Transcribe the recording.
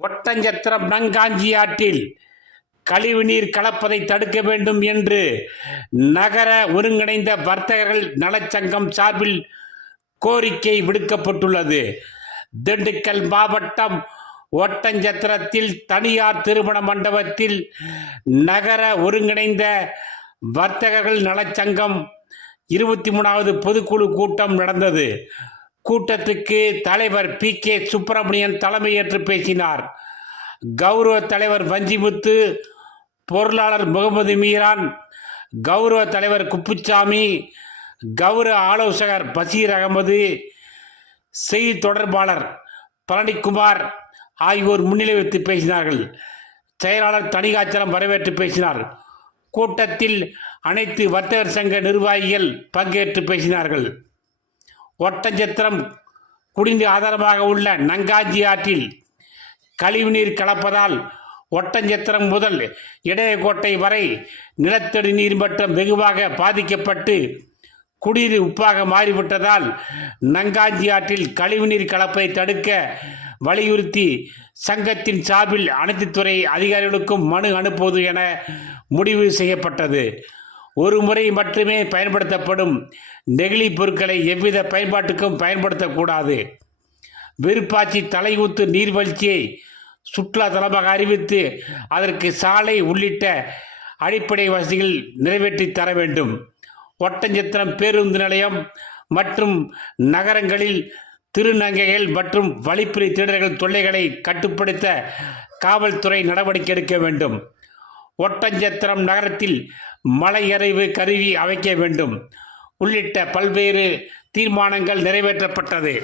ஒட்டஞ்சத்திரம் நங்காஞ்சி ஆற்றில் கழிவுநீர் கலப்பதை தடுக்க வேண்டும் என்று நகர ஒருங்கிணைந்த வர்த்தகர்கள் நலச்சங்கம் சார்பில் கோரிக்கை விடுக்கப்பட்டுள்ளது. திண்டுக்கல் மாவட்டம் ஒட்டஞ்சத்திரத்தில் தனியார் திருமண மண்டபத்தில் நகர ஒருங்கிணைந்த வர்த்தகர்கள் நலச்சங்கம் 23வது பொதுக்குழு கூட்டம் நடந்தது. கூட்டத்துக்கு தலைவர் PK சுப்பிரமணியன் தலைமையேற்று பேசினார். கௌரவ தலைவர் வஞ்சிமுத்து, பொருளாளர் முகமது மீரான், கௌரவ தலைவர் குப்புசாமி, கௌரவ ஆலோசகர் பசீர் அகமது, செய்தி தொடர்பாளர் பழனிக்குமார் ஆகியோர் முன்னிலை வைத்து பேசினார்கள். செயலாளர் தணிகாச்சலம் வரவேற்று பேசினார். கூட்டத்தில் அனைத்து வர்த்தகர் சங்க நிர்வாகிகள் பங்கேற்று பேசினார்கள். ஒட்டஞ்சத்திரம் குடிநீர் ஆதாரமாக உள்ள நங்காஞ்சி ஆற்றில் கழிவுநீர் கலப்பதால் ஒட்டஞ்சத்திரம் முதல் இடையகோட்டை வரை நிலத்தடி நீர் மட்டம் வெகுவாக பாதிக்கப்பட்டு குடிநீர் உப்பாக மாறிவிட்டதால் நங்காஞ்சி ஆற்றில் கழிவுநீர் கலப்பதை தடுக்க வலியுறுத்தி சங்கத்தின் சார்பில் அனைத்து துறை அதிகாரிகளுக்கும் மனு அனுப்புவது என முடிவு செய்யப்பட்டது. ஒரு முறை மட்டுமே பயன்படுத்தப்படும் நெகிழி பொருட்களை எவ்வித பயன்பாட்டுக்கும் பயன்படுத்தக்கூடாது. விருப்பாச்சி தலையூத்து நீர்வீழ்ச்சியை சுற்றுலா தலமாக அறிவித்து அதற்கு சாலை உள்ளிட்ட அடிப்படை வசதிகள் நிறைவேற்றி தர வேண்டும். ஒட்டஞ்சத்திரம் பேருந்து நிலையம் மற்றும் நகரங்களில் திருநங்கைகள் மற்றும் வழிப்பறி திருடர்கள் தொல்லைகளை கட்டுப்படுத்த காவல்துறை நடவடிக்கை எடுக்க வேண்டும். ஒட்டஞ்சத்திரம் நகரத்தில் மலையறைவு கருவி அமைக்க வேண்டும் உள்ளிட்ட பல்வேறு தீர்மானங்கள் நிறைவேற்றப்பட்டது.